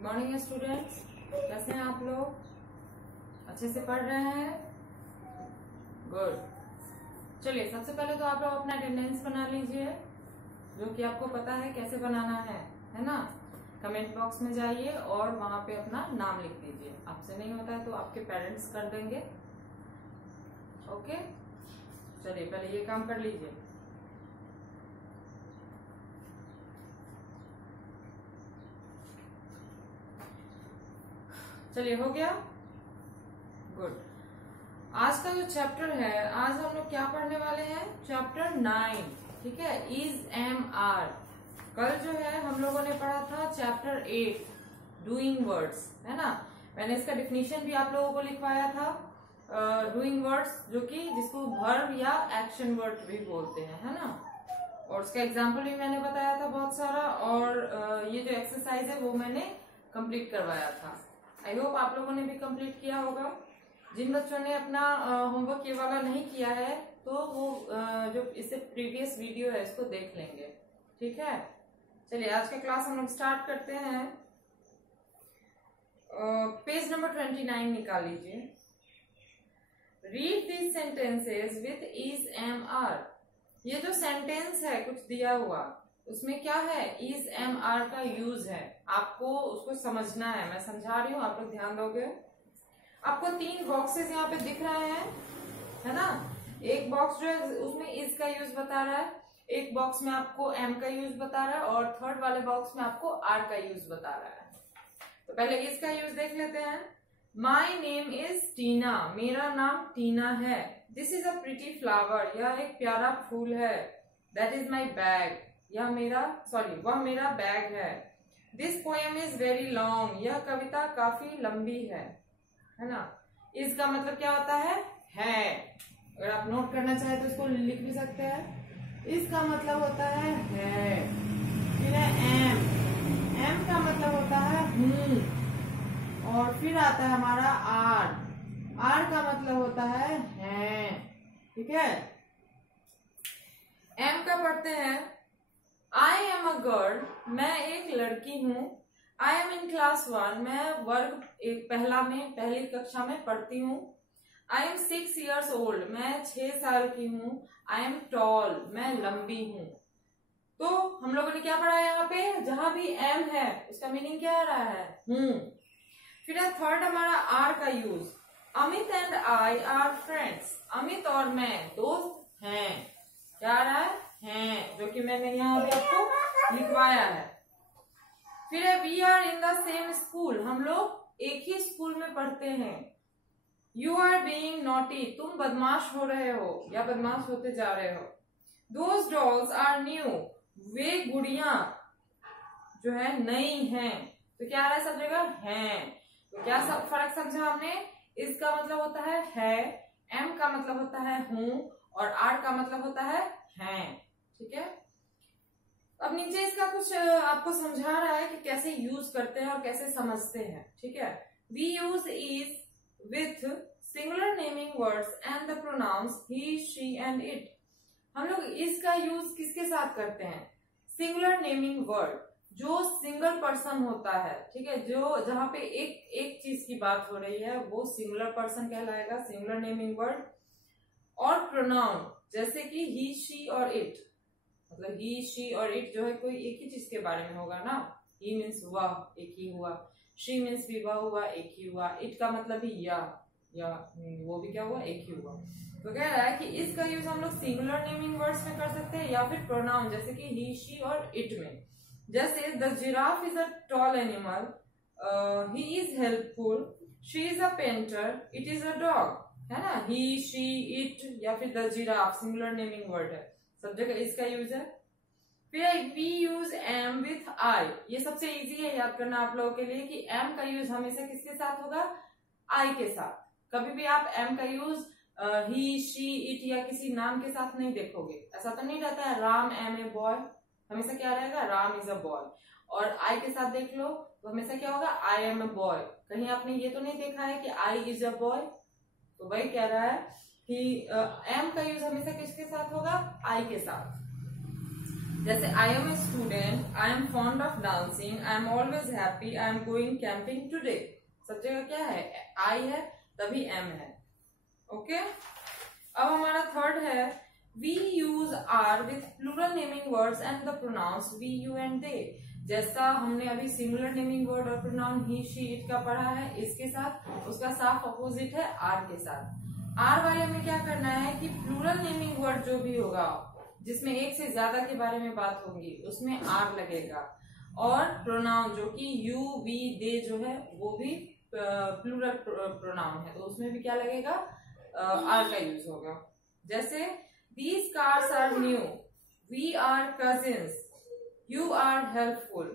Good morning students, कैसे हैं आप लोग? अच्छे से पढ़ रहे हैं? गुड। चलिए, सबसे पहले तो आप लोग अपना अटेंडेंस बना लीजिए, जो कि आपको पता है कैसे बनाना है ना? कमेंट बॉक्स में जाइए और वहां पे अपना नाम लिख दीजिए। आपसे नहीं होता है तो आपके पेरेंट्स कर देंगे। ओके, चलिए पहले ये काम कर लीजिए। चलिए, हो गया? गुड। आज का जो चैप्टर है, आज हम लोग क्या पढ़ने वाले हैं? चैप्टर 9, ठीक है? Is am are. कल जो है हम लोगों ने पढ़ा था चैप्टर 8, डूइंग वर्ड्स, है ना? मैंने इसका डिफिनीशन भी आप लोगों को लिखवाया था। डूइंग वर्ड्स जो कि जिसको वर्ब या एक्शन वर्ड भी बोलते हैं, है ना? और उसका एग्जाम्पल भी मैंने बताया था बहुत सारा, और ये जो एक्सरसाइज है वो मैंने कंप्लीट करवाया था। आई होप आप लोगों ने भी कंप्लीट किया होगा। जिन बच्चों ने अपना होमवर्क ये वाला नहीं किया है तो वो जो इससे प्रीवियस वीडियो है इसको देख लेंगे, ठीक है? चलिए, आज का क्लास हम लोग स्टार्ट करते हैं। पेज नंबर 29 निकाल लीजिए। Read these sentences with is am are. ये जो सेंटेंस है कुछ दिया हुआ, उसमें क्या है? इज एम आर का यूज है। आपको उसको समझना है, मैं समझा रही हूँ, आप लोग ध्यान दोगे। आपको 3 बॉक्सेस यहाँ पे दिख रहे हैं, है ना? एक बॉक्स जो है उसमें इज का यूज बता रहा है, एक बॉक्स में आपको एम का यूज बता रहा है, और थर्ड वाले बॉक्स में आपको आर का यूज बता रहा है। तो पहले इज का यूज देख लेते हैं। माई नेम इज टीना। मेरा नाम टीना है। This is a pretty flower. यह एक प्यारा फूल है। That is my bag. वह मेरा बैग है। This poem is very long. यह कविता काफी लंबी है ना? इस का मतलब क्या होता है? अगर आप नोट करना चाहे तो इसको लिख भी सकते हैं। इसका मतलब होता है। फिर है एम का मतलब होता है हूँ, और फिर आता है हमारा आर का मतलब होता है, ठीक है? एम का पढ़ते हैं। I am a girl. मैं एक लड़की हूँ। I am in class 1। मैं वर्ग पहली कक्षा में पढ़ती हूँ। I am 6 years old। मैं 6 साल की हूँ। I am tall. मैं लंबी हूँ। तो हम लोगों ने क्या पढ़ा है यहाँ पे? जहां भी एम है उसका मीनिंग क्या आ रहा है? हूँ। फिर है थर्ड हमारा आर का use. Amit and I R friends. Amit और मैं दोस्त हैं। क्या आ रहा है? जो कि मैंने यहाँ पे आपको लिखवाया है। फिर है we are in the same school. हम लोग एक ही स्कूल में पढ़ते हैं। You are being naughty. तुम बदमाश हो रहे हो या बदमाश होते जा रहे हो। Those dolls are new. वे गुड़ियां जो है नई हैं। तो क्या आ रहा है सब जगह? हैं। तो क्या सब फर्क समझा हमने? इसका मतलब होता है, एम का मतलब होता है हूं, और आर का मतलब होता है हैं, ठीक है? अब नीचे इसका कुछ आपको समझा रहा है कि कैसे यूज करते हैं और कैसे समझते हैं, ठीक है? We use is with singular naming words and the pronouns he, she and it. हम लोग इसका यूज किसके साथ करते हैं? सिंगुलर नेमिंग वर्ड, जो सिंगल पर्सन होता है, ठीक है? जो जहां पे एक चीज की बात हो रही है वो सिंगुलर पर्सन कहलाएगा, सिंगुलर नेमिंग वर्ड। और प्रोनाउन जैसे कि ही, शी और इट, मतलब ही, शी और इट जो है कोई एक ही चीज के बारे में होगा ना। ही मीन्स वह, एक ही हुआ। शी मीन्स भी वह हुआ, एक ही हुआ। इट का मतलब भी या वो भी क्या हुआ? एक ही हुआ। तो कह रहा है कि इसका यूज हम लोग सिंगुलर नेमिंग वर्ड्स में कर सकते हैं या फिर प्रोनाउन जैसे कि ही, शी और इट में। जैसे the giraffe is a tall animal, he is helpful, she is a painter, it is a dog, है ना? ही, शी, इट या फिर the giraffe singular naming word है, सब जगह इसका यूज है। फिर we use am with I. ये सबसे इजी है याद करना आप लोगों के लिए कि एम का यूज हमेशा किसके साथ होगा? आई के साथ। कभी भी आप एम का यूज ही, शी, इट या किसी नाम के साथ नहीं देखोगे। ऐसा तो नहीं रहता है राम एम ए बॉय, हमेशा क्या रहेगा? Ram is a boy. और आई के साथ देख लो तो हमेशा क्या होगा? I am a boy. कहीं आपने ये तो नहीं देखा है कि आई इज अ बॉय? तो वही कह रहा है कि एम का यूज हमेशा किसके साथ होगा? आई के साथ। जैसे I am a student, I am fond of dancing, I am always happy, I am going camping today. सब जगह क्या है, आई है तभी एम है। ओके, अब हमारा थर्ड है we use are with plural naming words and the pronouns we, you and they. जैसा हमने अभी सिंगुलर नेमिंग वर्ड और प्रोनाउन ही शी इट का पढ़ा है, इसके साथ उसका साफ अपोजिट है आर के साथ। आर वाले में क्या करना है कि प्लूरल नेमिंग वर्ड जो भी होगा जिसमें एक से ज्यादा के बारे में बात होगी उसमें आर लगेगा, और प्रोनाउन जो कि यू वी दे जो है वो भी प्लूरल प्रोनाउन है तो उसमें भी क्या लगेगा, आर का यूज होगा। जैसे these cars are new, we are cousins, you are helpful,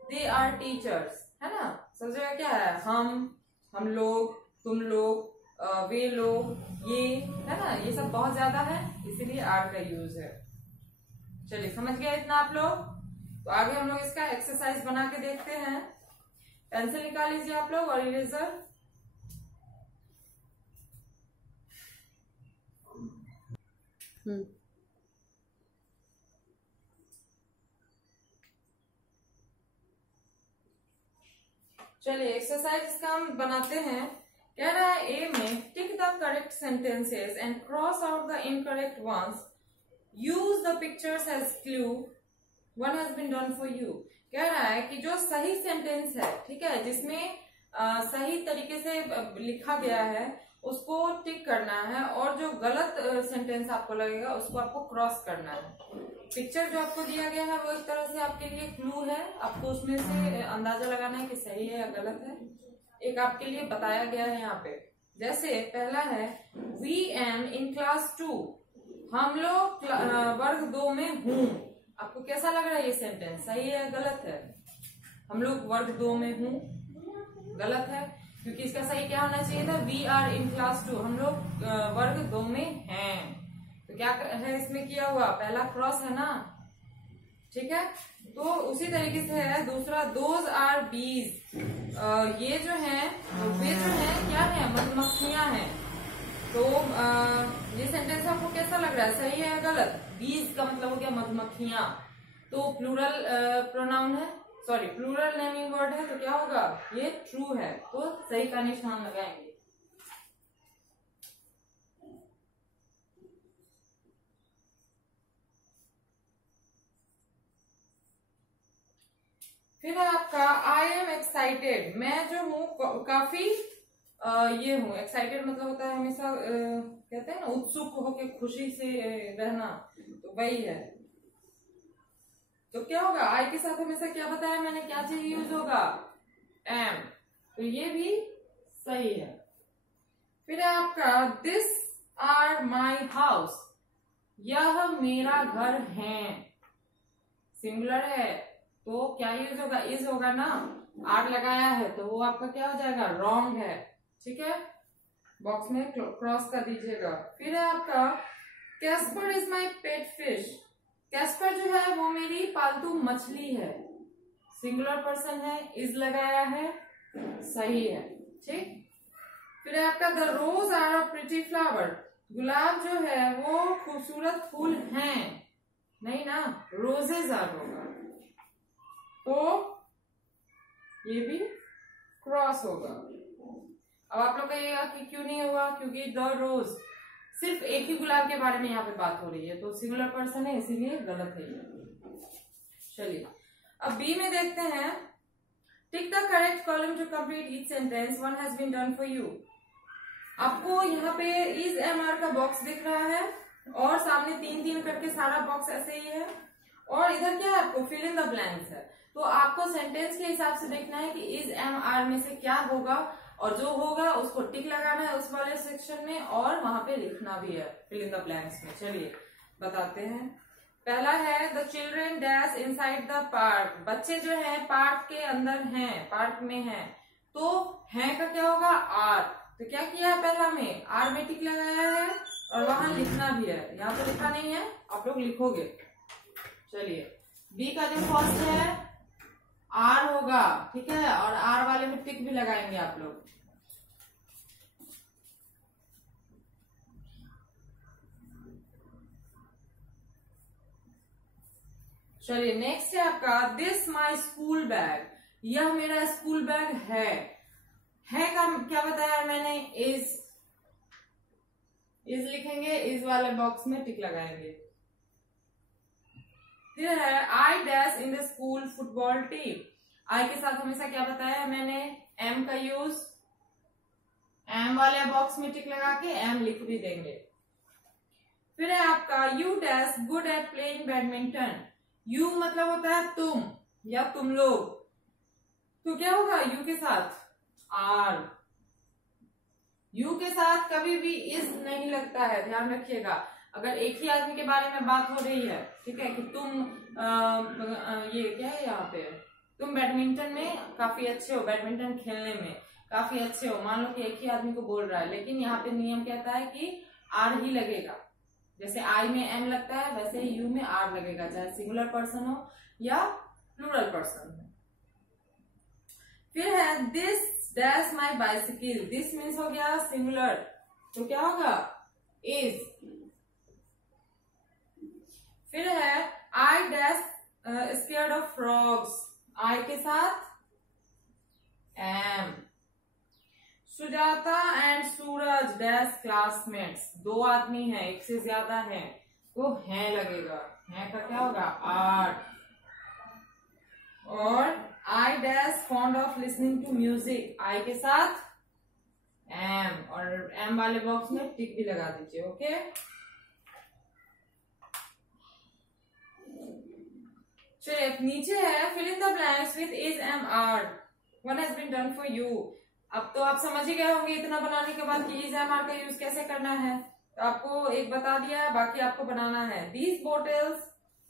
they are teachers, है ना। सब जगह क्या है, हम लोग, तुम लोग, वे लोग, ये, है ना, ये सब बहुत ज्यादा है इसीलिए आर का यूज है। चलिए समझ गया इतना आप लोग। तो आगे हम लोग इसका एक्सरसाइज बना के देखते हैं। पेंसिल निकाल लीजिए आप लोग और इरेजर। चलिए एक्सरसाइज इसका हम बनाते हैं। कह रहा है ए में tick the correct sentences and cross out the incorrect ones, use the pictures as clue, one has been done for you. कह रहा है कि जो सही सेंटेंस है, ठीक है, जिसमें सही तरीके से लिखा गया है उसको टिक करना है, और जो गलत सेंटेंस आपको लगेगा उसको आपको क्रॉस करना है। पिक्चर जो आपको दिया गया है वो एक तरह से आपके लिए क्लू है, आपको उसमें से अंदाजा लगाना है कि सही है या गलत है। एक आपके लिए बताया गया है यहाँ पे। जैसे पहला है वी एम इन क्लास 2, हम लोग वर्ग 2 में हूँ। आपको कैसा लग रहा है ये सेंटेंस, सही है गलत है? हम लोग वर्ग 2 में हूँ गलत है, क्योंकि इसका सही क्या होना चाहिए था, वी आर इन क्लास 2, हम लोग वर्ग 2 में हैं। तो क्या है इसमें किया हुआ, पहला क्रॉस है ना, ठीक है। तो उसी तरीके से है दूसरा, दोज आर बीज, ये जो है वे जो है क्या है, मधुमक्खियां हैं। तो ये सेंटेंस आपको कैसा लग रहा है, सही है या गलत? बीज का मतलब हो गया मधुमक्खियां, तो प्लूरल प्रोनाउन है, सॉरी प्लूरल नेमिंग वर्ड है, तो क्या होगा, ये ट्रू है, तो सही का निशान लगाएंगे। फिर आपका आई एम एक्साइटेड, मैं जो हूँ काफी ये हूँ, एक्साइटेड मतलब होता है हमेशा कहते हैं ना उत्सुक होके खुशी से रहना, तो वही है। तो क्या होगा, आई के साथ हमेशा क्या बताया मैंने, क्या चाहिए यूज होगा, एम, तो ये भी सही है। फिर है आपका दिस आर माई हाउस, यह मेरा घर है, सिंगुलर है तो क्या यूज होगा, इज होगा ना, आर लगाया है तो वो आपका क्या हो जाएगा, रॉन्ग है, ठीक है, बॉक्स में क्रॉस कर दीजिएगा। फिर है आपका Caspar is my pet fish, Caspar जो है वो मेरी पालतू मछली है, सिंगुलर पर्सन है, इज लगाया है, सही है, ठीक। फिर है आपका the rose are a pretty flower, गुलाब जो है वो खूबसूरत फूल हैं, नहीं ना, रोजेज आर होगा, तो ये भी क्रॉस होगा। अब आप लोग कहिएगा कि क्यों नहीं होगा, क्योंकि द रोज सिर्फ एक ही गुलाब के बारे में यहाँ पे बात हो रही है, तो सिंगुलर पर्सन है इसीलिए गलत है ये। चलिए अब बी में देखते हैं, tick the correct column to complete each sentence, one has been done for you. आपको यहाँ पे इज एम आर का बॉक्स दिख रहा है और सामने 3-3 करके सारा बॉक्स ऐसे ही है, और इधर क्या है आपको फिल इन द ब्लैंक्स है। तो आपको सेंटेंस के हिसाब से देखना है कि इज एम आर में से क्या होगा, और जो होगा उसको टिक लगाना है उस वाले सेक्शन में, और वहां पे लिखना भी है फिल इन द ब्लैंक्स में। चलिए बताते हैं। पहला है the children dash inside the park, बच्चे जो हैं पार्क के अंदर हैं, पार्क में हैं, तो हैं का क्या होगा, आर, तो क्या किया है पहला में आर में टिक लगाया है, और वहां लिखना भी है, यहाँ तो लिखा नहीं है, आप लोग लिखोगे। चलिए बी का जो फर्स्ट है आर होगा, ठीक है, और आर वाले में टिक भी लगाएंगे आप लोग। चलिए नेक्स्ट है आपका दिस माई स्कूल बैग, यह मेरा स्कूल बैग है का क्या बताया मैंने, इज लिखेंगे, इज वाले बॉक्स में टिक लगाएंगे। फिर है I dash in the school football team, I के साथ हमेशा क्या बताया है मैंने, एम का यूज, एम वाले बॉक्स में टिक लगा के एम लिख भी देंगे। फिर है आपका you dash good at playing badminton, you मतलब होता है तुम या तुम लोग, तो क्या होगा यू के साथ आर, यू के साथ कभी भी इज नहीं लगता है, ध्यान रखिएगा। अगर एक ही आदमी के बारे में बात हो रही है, ठीक है, कि तुम ये क्या है यहाँ पे, तुम बैडमिंटन में काफी अच्छे हो, बैडमिंटन खेलने में काफी अच्छे हो, मान लो कि एक ही आदमी को बोल रहा है, लेकिन यहाँ पे नियम कहता है कि आर ही लगेगा, जैसे आई में एम लगता है वैसे ही यू में आर लगेगा, चाहे सिंगुलर पर्सन हो या प्लूरल पर्सन हो। फिर है this dash my bicycle, this means हो गया सिंगुलर, तो क्या होगा इज। फिर है I dash scared of frogs, I के साथ am. Sujata and Suraj dash classmates, दो आदमी हैं, एक से ज्यादा है, तो है लगेगा, है का क्या होगा आर। और I dash fond of listening to music, I के साथ एम, और एम वाले बॉक्स में टिक भी लगा दीजिए, ओके। चलिए नीचे है fill in the blanks with is am are, one has been done for you. अब तो आप समझ ही गए होंगे इतना बनाने के बाद कि इज एम आर का यूज कैसे करना है, तो आपको एक बता दिया है, बाकी आपको बनाना है। दीज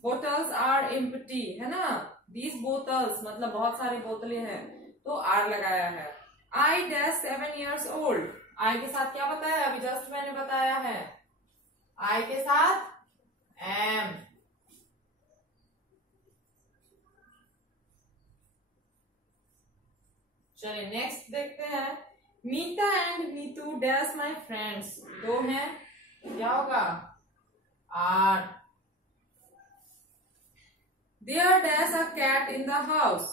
बोटल्स आर एम्प्टी, है ना, दीज बोतल्स मतलब बहुत सारी बोतलें हैं, तो आर लगाया है। आई डैश 7 years old, आई के साथ क्या बताया, अभी जस्ट मैंने बताया है, आई के साथ एम। चलिए नेक्स्ट देखते हैं, Meeta and Neetu dash my friends, दो हैं, क्या होगा are. There dash a cat in the house,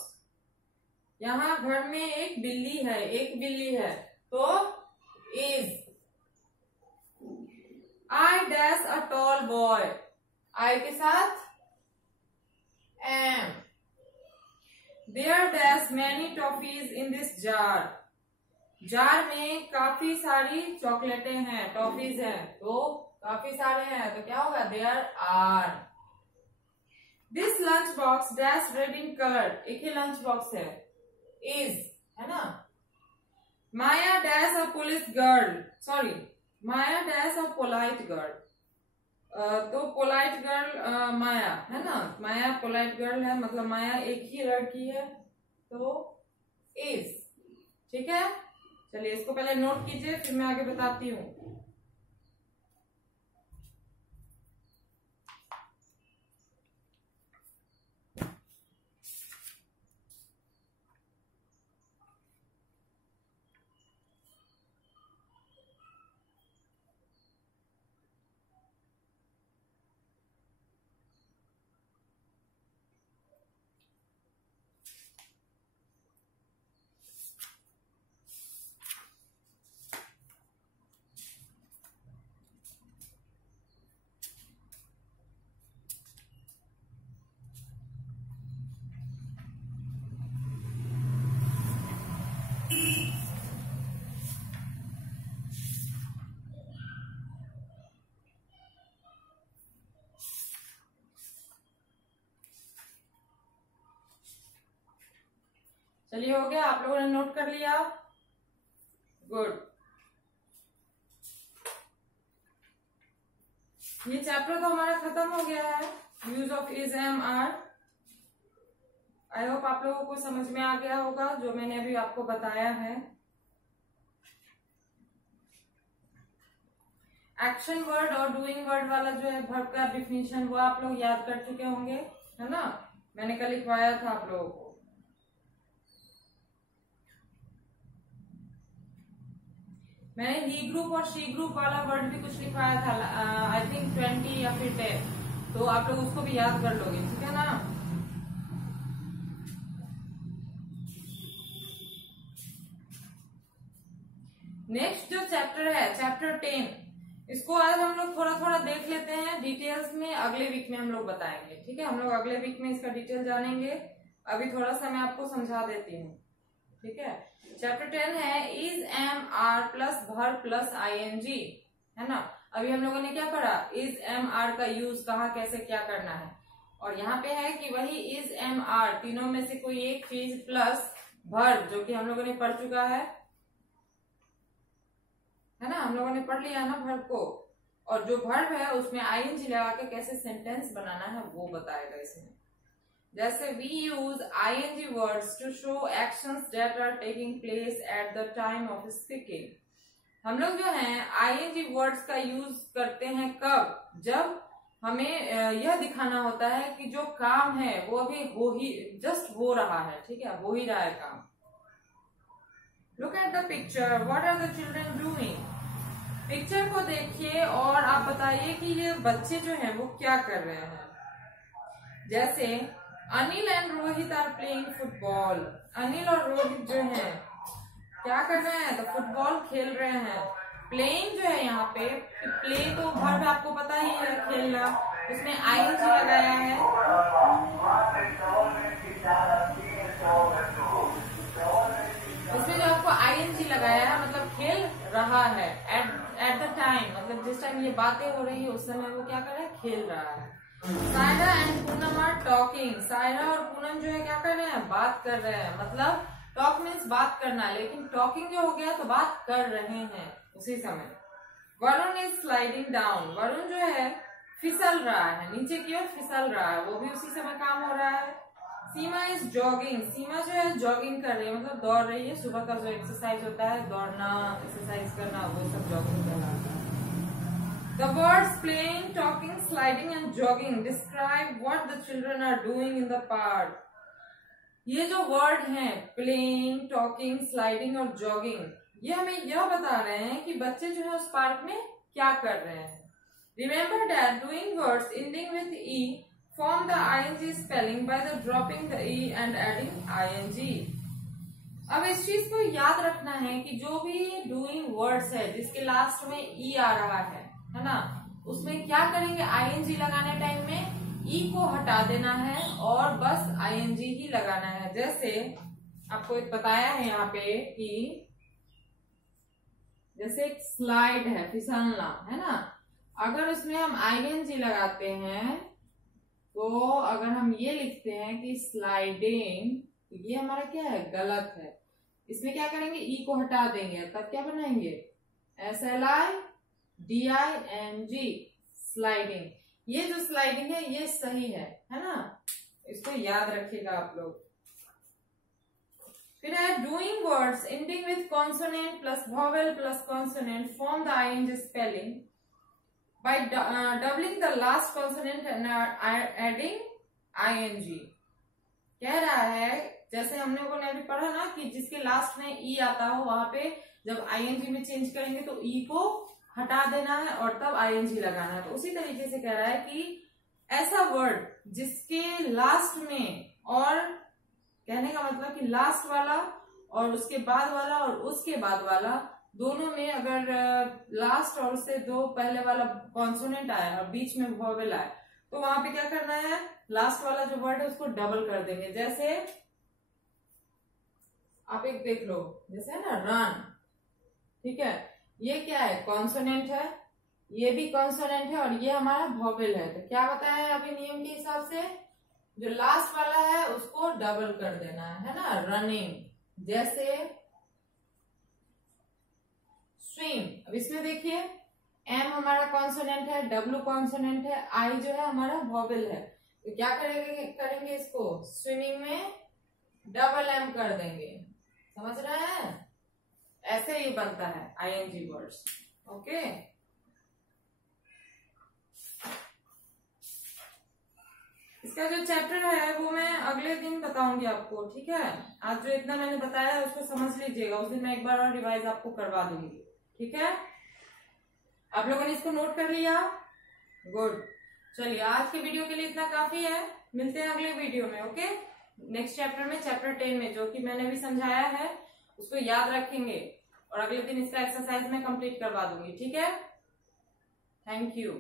यहां घर में एक बिल्ली है, तो is. I dash a tall boy, I के साथ am. There dash many toffees in this jar, jar में काफी सारी चॉकलेटें हैं, टॉफीज हैं, तो काफी सारे हैं, तो क्या होगा there are. This lunch box dash red in colour, एक ही लंच बॉक्स है, इज, है ना। Maya dash a police girl, sorry Maya dash a polite girl, तो पोलाइट गर्ल माया, है ना, माया पोलाइट गर्ल है, मतलब माया एक ही लड़की है, तो इज, ठीक है। चलिए इसको पहले नोट कीजिए, फिर मैं आगे बताती हूँ। चलिए हो गया, आप लोगों ने नोट कर लिया, गुड। ये चैप्टर तो हमारा खत्म हो गया है, use of is am are. I hope आप लोगों को समझ में आ गया होगा जो मैंने अभी आपको बताया है। एक्शन वर्ड और डूइंग वर्ड वाला जो है वर्ब का डिफिनीशन, वो आप लोग याद कर चुके होंगे, है ना, मैंने कल लिखवाया था आप लोगों को। मैंने ही ग्रुप और शी ग्रुप वाला वर्ड भी कुछ लिखवाया था, आई थिंक 20 या फिर 10, तो आप लोग उसको भी याद कर लोगे, ठीक है ना। नेक्स्ट जो चैप्टर है चैप्टर 10, इसको आज हम लोग थोड़ा थोड़ा देख लेते हैं डिटेल्स में, अगले वीक में हम लोग बताएंगे। ठीक है, हम लोग अगले वीक में इसका डिटेल जानेंगे। अभी थोड़ा सा मैं आपको समझा देती हूँ। ठीक है, चैप्टर 10 है is am are plus verb plus ING, है ना। अभी हम लोगों ने क्या पढ़ा, इज एम आर का यूज कहाँ कैसे क्या करना है, और यहाँ पे है कि वही इज एम आर तीनों में से कोई एक चीज प्लस वर्ब, जो कि हम लोगों ने पढ़ चुका है ना, हम लोगों ने पढ़ लिया ना वर्ब को, और जो वर्ब है उसमें आईएनजी लगा के कैसे सेंटेंस बनाना है वो बताएगा इसमें। जैसे we use ING words to show actions that are taking place at the time of speaking. हम लोग जो है आईएनजी वर्ड्स का यूज करते हैं कब, जब हमें यह दिखाना होता है कि जो काम है वो अभी जस्ट हो रहा है। ठीक है, हो ही रहा है काम। Look at the picture, what are the children doing. Picture को देखिए और आप बताइए कि ये बच्चे जो हैं वो क्या कर रहे हैं। जैसे Anil and Rohit are playing football. Anil और रोहित जो हैं क्या कर रहे हैं, तो फुटबॉल खेल रहे हैं। प्लेइंग जो है यहाँ पे, प्ले तो वर्ब आपको पता ही है, खेलना, उसमें आईएनजी लगाया है। उसमें जो आपको आईएनजी लगाया है मतलब खेल रहा है। एट द टाइम मतलब जिस टाइम ये बातें हो रही है उस समय वो क्या कर रहा है, खेल रहा है। Saira and Poonam are talking. Saira और पूनम जो है क्या कर रहे हैं, बात कर रहे हैं। मतलब टॉक मीन्स बात करना, लेकिन टॉकिंग जो हो गया तो बात कर रहे हैं उसी समय। Varun is sliding down. Varun जो है फिसल रहा है, नीचे की ओर फिसल रहा है, वो भी उसी समय काम हो रहा है। सीमा इज जॉगिंग। सीमा जो है जॉगिंग कर रही है, मतलब दौड़ रही है। सुबह का जो एक्सरसाइज होता है, दौड़ना, एक्सरसाइज करना, वो सब जॉगिंग कहलाता है। The words playing, talking, sliding and jogging describe what the children are doing in the park. ये जो वर्ड हैं प्लेइंग, टॉकिंग, स्लाइडिंग और जॉगिंग, ये हमें यह बता रहे हैं कि बच्चे जो है उस पार्क में क्या कर रहे हैं। Remember that doing words ending with e form the ing spelling by the dropping the e and adding ing. अब इस चीज को याद रखना है कि जो भी डूइंग वर्ड्स है जिसके लास्ट में ई आ रहा है ना, उसमें क्या करेंगे, आईएनजी लगाने टाइम में ई को हटा देना है और बस आईएनजी ही लगाना है। जैसे आपको एक बताया है यहाँ पे कि जैसे एक स्लाइड है, फिसलना है ना, अगर उसमें हम आईएनजी लगाते हैं तो अगर हम ये लिखते हैं कि स्लाइडिंग, तो ये हमारा क्या है, गलत है। इसमें क्या करेंगे, ई को हटा देंगे, तब क्या बनाएंगे, SLIDING, स्लाइडिंग। ये जो स्लाइडिंग है ये सही है ना, इसको याद रखिएगा आप लोग। फिर है doing words ending with consonant plus vowel plus consonant form the ING spelling by doubling the last consonant and adding ing। कह रहा है जैसे हम लोगों ने अभी पढ़ा ना कि जिसके लास्ट में ई आता हो वहां पे जब आईएनजी में चेंज करेंगे तो ई को हटा देना है और तब आईएनजी लगाना है। तो उसी तरीके से कह रहा है कि ऐसा वर्ड जिसके लास्ट में, और कहने का मतलब कि लास्ट वाला और उसके बाद वाला और उसके बाद वाला दोनों में अगर लास्ट और उससे दो पहले वाला कॉन्सोनेंट आया और बीच में वॉवेल आया तो वहां पे क्या करना है, लास्ट वाला जो वर्ड है उसको डबल कर देंगे। जैसे आप एक देख लो, जैसे है ना रन, ठीक है, ये क्या है, कॉन्सोनेंट है, ये भी कॉन्सोनेंट है और ये हमारा वॉवेल है। तो क्या बताया है अभी नियम के हिसाब से, जो लास्ट वाला है उसको डबल कर देना है ना, रनिंग। जैसे स्विम, अब इसमें देखिए एम हमारा कॉन्सोनेंट है, डब्ल्यू कॉन्सोनेंट है, आई जो है हमारा वॉवेल है। तो क्या करेंगे इसको स्विमिंग में डबल एम कर देंगे, समझ रहे हैं, ऐसे ही बनता है आईएनजी वर्ड्स। ओके, इसका जो चैप्टर है वो मैं अगले दिन बताऊंगी आपको, ठीक है। आज जो इतना मैंने बताया है उसको समझ लीजिएगा, उस दिन मैं एक बार और रिवाइज आपको करवा दूंगी, ठीक है। आप लोगों ने इसको नोट कर लिया, गुड। चलिए आज के वीडियो के लिए इतना काफी है, मिलते हैं अगले वीडियो में। ओके, नेक्स्ट चैप्टर में, चैप्टर 10 में जो कि मैंने भी समझाया है उसको याद रखेंगे और अगले दिन इसका एक्सरसाइज मैं कंप्लीट करवा दूंगी, ठीक है। Thank you.